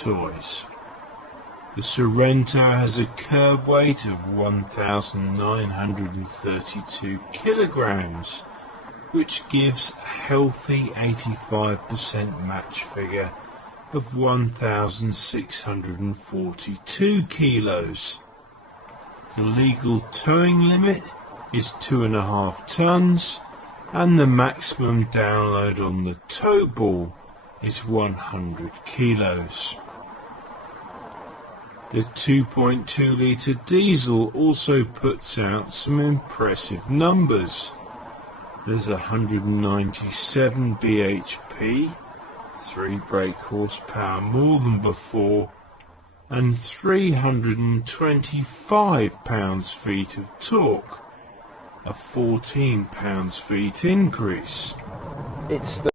toys. The Sorrento has a curb weight of 1,932 kilograms, which gives a healthy 85% match figure of 1,642 kilos. The legal towing limit is 2.5 tons, and the maximum download on the tow ball is 100 kilos. The 2.2 litre diesel also puts out some impressive numbers. There's 197 bhp, 3 brake horsepower more than before, and 325 pounds-feet of torque, a 14 pounds-feet increase. It's the